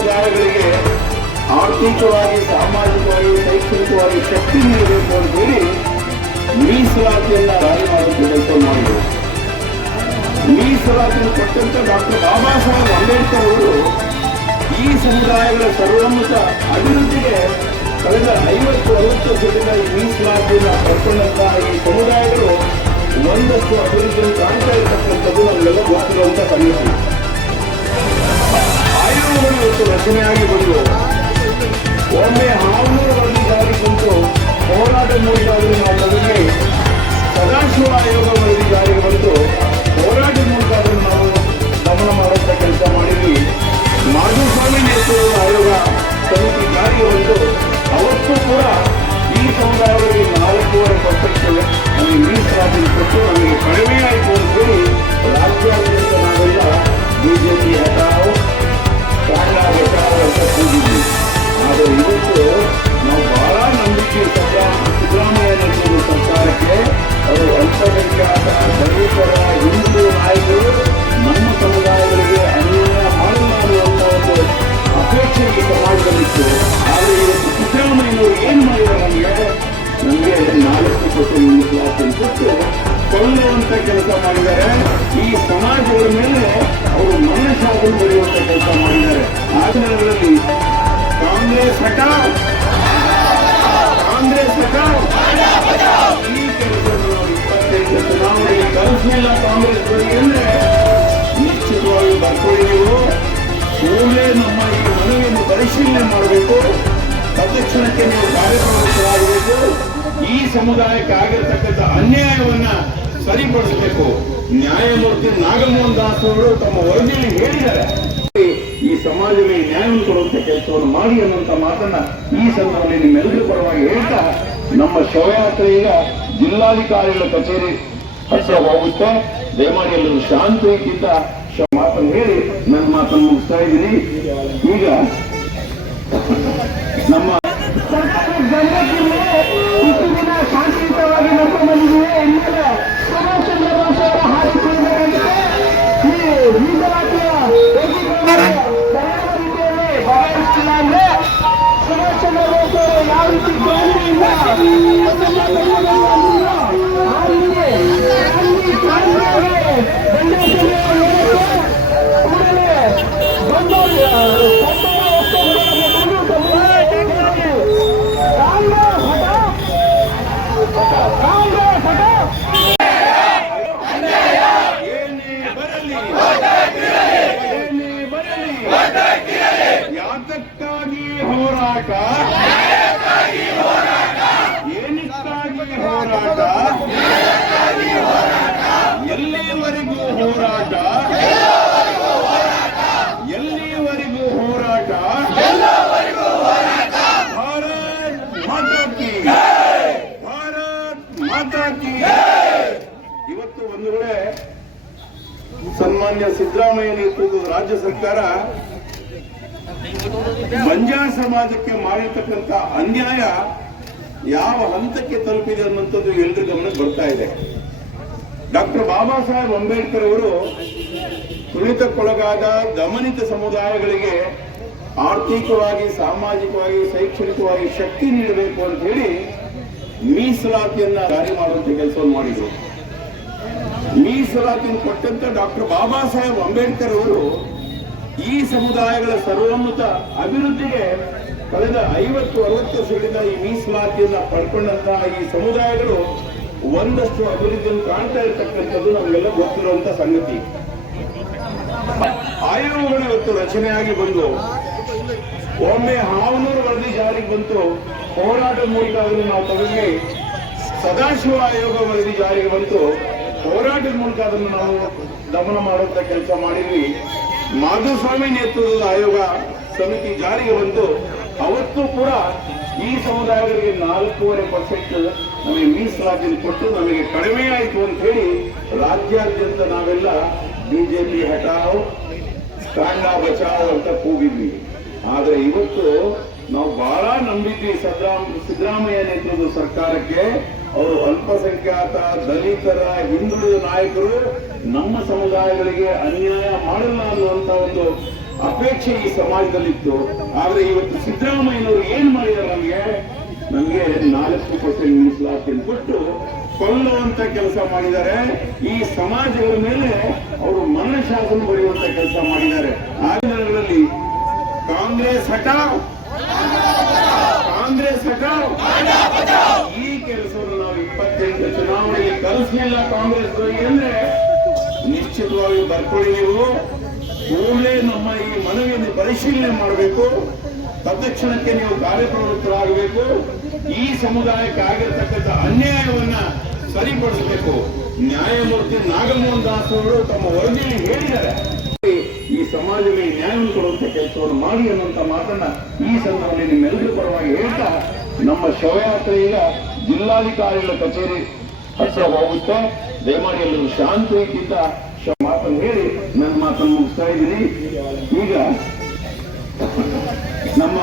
ಸಮುದಾಯಗಳಿಗೆ ಆರ್ಥಿಕವಾಗಿ, ಸಾಮಾಜಿಕವಾಗಿ, ಶೈಕ್ಷಣಿಕವಾಗಿ ಶಕ್ತಿ ನೀಡಬೇಕು ಅಂತ ಹೇಳಿ ಮೀಸಲಾತಿಯನ್ನ ರಾಜಿ ಮಾಡುವಂತ ಕೆಲಸ ಮಾಡಿದರು. ಮೀಸಲಾತಿಯನ್ನು ಕೊಟ್ಟಂತ ಡಾಕ್ಟರ್ ಬಾಬಾ ಸಾಹೇಬ್ ಅಂಬೇಡ್ಕರ್ ಅವರು ಈ ಸಮುದಾಯಗಳ ಸರ್ವೋನ್ನತ ಅಭಿವೃದ್ಧಿಗೆ ಕಳೆದ ಐವತ್ತು, ಅರವತ್ತು ವರ್ಷದಿಂದ ಈ ಮೀಸಲಾತಿಯನ್ನು ಪಡ್ಕೊಂಡಂತಹ ಈ ಸಮುದಾಯಗಳು ಒಂದಷ್ಟು ಅಭಿವೃದ್ಧಿಯನ್ನು ಕಾಣ್ತಾ ಇರತಕ್ಕಂಥದ್ದು ನಮಗೆಲ್ಲ ಗೊತ್ತಿರುವಂತ ಸಂಗತಿ ಆಯೋಗಗಳು ಇವತ್ತು ರಚನೆಯಾಗಿ ಬಂದು ಒಮ್ಮೆ ಬಂದು ಜಾರಿಗೆ ಬಂತು ಹೋರಾಟ ಮೂಡಿದಾಗಲೂ ಕೆಲಸ ಮಾಡಿದ್ದಾರೆ. ಆ ದಿನಗಳಲ್ಲಿ ಕಾಂಗ್ರೆಸ್ ಹಠಾವ್ ಕಾಂಗ್ರೆಸ್ ಹಠಾವ್ ಈ ಕೆಲಸವನ್ನು ಕಲಿಸಲಿಲ್ಲ ಕಾಂಗ್ರೆಸ್ ಅಂದ್ರೆ ನಿಶ್ಚಿತವಾಗಿ ಬರ್ಕೊಳ್ಳಿ ನೀವು. ನಮ್ಮ ಈ ಮನವಿಯನ್ನು ಪರಿಶೀಲನೆ ಮಾಡಬೇಕು. ತಕ್ಷಣಕ್ಕೆ ನೀವು ಕಾರ್ಯಕ್ರಮಿಸಲಾಗಬೇಕು ಈ ಸಮುದಾಯಕ್ಕೆ ಆಗಿರತಕ್ಕಂಥ ಅನ್ಯಾಯವನ್ನ ಸರಿಪಡಿಸಬೇಕು. ನ್ಯಾಯಮೂರ್ತಿ ನಾಗಮೋಹನ್ ದಾಸ್ ಅವರು ತಮ್ಮ ವರದಿಯಲ್ಲಿ ಹೇಳಿದ್ದಾರೆ. ಸಮಾಜಕ್ಕೆ ನ್ಯಾಯವನ್ನು ಕೊಡುವಂತ ಕೆಲಸವನ್ನು ಮಾಡಿ ಅನ್ನುವಂತ ಮಾತನ್ನ ಈ ಸಂದರ್ಭದಲ್ಲಿ ನಿಮ್ಮೆಲ್ಲರೂ ಪರವಾಗಿ ಹೇಳ್ತಾ ನಮ್ಮ ಶವಯಾತ್ರೆ ಈಗ ಜಿಲ್ಲಾಧಿಕಾರಿಗಳ ಕಚೇರಿ ಹತ್ರ ಹೋಗುತ್ತೆ. ದಯಮಾಡಿ ಎಲ್ಲರೂ ಶಾಂತಿಯಿಂದ ಮಾತನ್ನು ಹೇಳಿ, ನನ್ನ ಮಾತನ್ನು ಮುಗಿಸ್ತಾ ಇದ್ದೀನಿ. ಈಗ ನಮ್ಮ ¡Vamos, vamos! ಹೋರಾಟ? ಎಲ್ಲಿವರೆಗೂ ಹೋರಾಟ? ಎಲ್ಲಿವರೆಗೂ ಹೋರಾಟ? ಭಾರತ್ ಮಾತಾ ಇವತ್ತು ಒಂದು ವೇಳೆ ಸನ್ಮಾನ್ಯ ಸಿದ್ದರಾಮಯ್ಯ ನೇತೃತ್ವದ ರಾಜ್ಯ ಸರ್ಕಾರ ಬಂಜಾರ ಸಮಾಜಕ್ಕೆ ಮಾಡಿರ್ತಕ್ಕಂಥ ಅನ್ಯಾಯ ಯಾವ ಹಂತಕ್ಕೆ ತಲುಪಿದೆ ಅನ್ನುವಂಥದ್ದು ಎಲ್ಲರ ಗಮನಕ್ಕೆ ಬರ್ತಾ ಇದೆ. ಡಾಕ್ಟರ್ ಬಾಬಾ ಸಾಹೇಬ್ ಅಂಬೇಡ್ಕರ್ ಅವರು ತುಳಿತಕ್ಕೊಳಗಾದ ದಮನಿತ ಸಮುದಾಯಗಳಿಗೆ ಆರ್ಥಿಕವಾಗಿ, ಸಾಮಾಜಿಕವಾಗಿ, ಶೈಕ್ಷಣಿಕವಾಗಿ ಶಕ್ತಿ ನೀಡಬೇಕು ಅಂತ ಹೇಳಿ ಮೀಸಲಾತಿಯನ್ನ ಜಾರಿ ಮಾಡುವಂತ ಕೆಲಸವನ್ನು ಮಾಡಿದರು. ಮೀಸಲಾತಿಯನ್ನು ಕೊಟ್ಟಂತ ಡಾಕ್ಟರ್ ಬಾಬಾ ಸಾಹೇಬ್ ಅಂಬೇಡ್ಕರ್ ಅವರು ಈ ಸಮುದಾಯಗಳ ಸರ್ವೋನ್ನತ ಅಭಿವೃದ್ಧಿಗೆ ಕಳೆದ ಐವತ್ತು ಅರವತ್ತು ವರ್ಷಗಳಿಂದ ಈ ಮೀಸಲಾತಿಯನ್ನ ಪಡ್ಕೊಂಡಂತಹ ಈ ಸಮುದಾಯಗಳು ಒಂದಷ್ಟು ಅಭಿವೃದ್ಧಿಯನ್ನು ಕಾಣ್ತಾ ಇರತಕ್ಕಂಥದ್ದು ನಮಗೆಲ್ಲ ಗೊತ್ತಿರುವಂತ ಸಂಗತಿ. ಆಯೋಗಗಳು ಇವತ್ತು ರಚನೆಯಾಗಿ ಬಂದು, ಒಮ್ಮೆ ಹಾವನೂರು ವರದಿ ಜಾರಿಗೆ ಬಂತು ಹೋರಾಟದ ಮೂಲಕ ಅದನ್ನು ನಾವು ತಗೊಂಡು ಸದಾಶಿವ ಆಯೋಗ ವರದಿ ಜಾರಿಗೆ ಬಂತು, ಹೋರಾಟದ ಮೂಲಕ ಅದನ್ನು ನಾವು ದಮನ ಮಾಡುವಂತ ಕೆಲಸ ಮಾಡಿದ್ವಿ. ಮಾಧುಸ್ವಾಮಿ ನೇತೃತ್ವದ ಆಯೋಗ ಸಮಿತಿ ಜಾರಿಗೆ ಬಂತು. ಅವತ್ತು ಕೂಡ ಈ ಸಮುದಾಯಗಳಿಗೆ ನಾಲ್ಕೂವರೆ ಪರ್ಸೆಂಟ್ ನಮಗೆ ಮೀಸಲಾತಿಯನ್ನು ಕೊಟ್ಟು ನಮಗೆ ಕಡಿಮೆ ಆಯಿತು ಅಂತ ಹೇಳಿ ರಾಜ್ಯಾದ್ಯಂತ ನಾವೆಲ್ಲ ಬಿಜೆಪಿ ಹಠಾವ್ ಕಾಂಡ ಬಚಾವ್ ಅಂತ ಕೂಗಿದ್ವಿ. ಆದರೆ ಇವತ್ತು ನಾವು ಬಹಳ ನಂಬಿದ್ವಿ ಸದ್ರಾಮ್ ಸಿದ್ದರಾಮಯ್ಯ ನೇತೃತ್ವದ ಸರ್ಕಾರಕ್ಕೆ. ಅವರು ಅಲ್ಪಸಂಖ್ಯಾತ, ದಲಿತರ, ಹಿಂದುಳಿದ ನಾಯಕರು ನಮ್ಮ ಸಮುದಾಯಗಳಿಗೆ ಅನ್ಯಾಯ ಮಾಡಲ್ಲ ಅನ್ನುವಂತ ಒಂದು ಅಪೇಕ್ಷೆ ಈ ಸಮಾಜದಲ್ಲಿತ್ತು. ಆದ್ರೆ ಇವತ್ತು ಸಿದ್ದರಾಮಯ್ಯನವರು ಏನ್ ಮಾಡಿದಾರೆ ನಮಗೆ? ನಮಗೆ ನಾಲ್ಕು ಪರ್ಸೆಂಟ್ ಮೀಸಲಾತಿ ಕೊಟ್ಟು ಕೊಲ್ಲುವಂತ ಕೆಲಸ ಮಾಡಿದ್ದಾರೆ. ಈ ಸಮಾಜಗಳ ಮೇಲೆ ಅವರು ಮರಣ ಶಾಸನ ಬರೆಯುವಂತ ಕೆಲಸ ಮಾಡಿದ್ದಾರೆ. ಆ ದಿನಗಳಲ್ಲಿ ಕಾಂಗ್ರೆಸ್ ಹಠಾವ್ ಕಾಂಗ್ರೆಸ್ ಹಠಾವ್ ಈ ಕೆಲಸವನ್ನು ನಾವು ಇಪ್ಪತ್ತೆಂಟು ಚುನಾವಣೆಗೆ ಕಲಿಸಲಿಲ್ಲ ಕಾಂಗ್ರೆಸ್ ಅಂದ್ರೆ ನಿಶ್ಚಿತವಾಗಿ ಬರ್ಕೊಳ್ಳಿ ನೀವು. ಕೂಡಲೇ ನಮ್ಮ ಈ ಮನವಿಯನ್ನು ಪರಿಶೀಲನೆ ಮಾಡಬೇಕು. ತತ್ಕ್ಷಣಕ್ಕೆ ನೀವು ಕಾರ್ಯಪ್ರವೃತ್ತರಾಗಬೇಕು. ಈ ಸಮುದಾಯಕ್ಕೆ ಆಗಿರತಕ್ಕಂಥ ಅನ್ಯಾಯವನ್ನ ಸರಿಪಡಿಸಬೇಕು. ನ್ಯಾಯಮೂರ್ತಿ ನಾಗಮೋಹನ್ ದಾಸ್ ಅವರು ತಮ್ಮ ವರದಿಯಲ್ಲಿ ಹೇಳಿದ್ದಾರೆ. ಈ ಸಮಾಜದಲ್ಲಿ ನ್ಯಾಯವನ್ನು ಕೊಡುವಂತ ಕೆಲಸವನ್ನು ಮಾಡಿ ಅನ್ನುವಂತ ಮಾತನ್ನ ಈ ಸಂದರ್ಭದಲ್ಲಿ ನಿಮ್ಮೆಲ್ಲರೂ ಪರವಾಗಿ ಹೇಳ್ತಾ ನಮ್ಮ ಶವಯಾತ್ರೆ ಈಗ ಜಿಲ್ಲಾಧಿಕಾರಿಗಳ ಕಚೇರಿ ಹತ್ರ ಹೋಗುತ್ತೆ. ದಯಮಾಡಿ ಎಲ್ಲರೂ ಶಾಂತಿಯಿಂದ ಮಾತನ್ನು ಹೇಳಿ. ಮಾತನ್ನು ಮುಗಿಸ್ತಾ ಇದ್ದೀನಿ. ಈಗ ನಮ್ಮ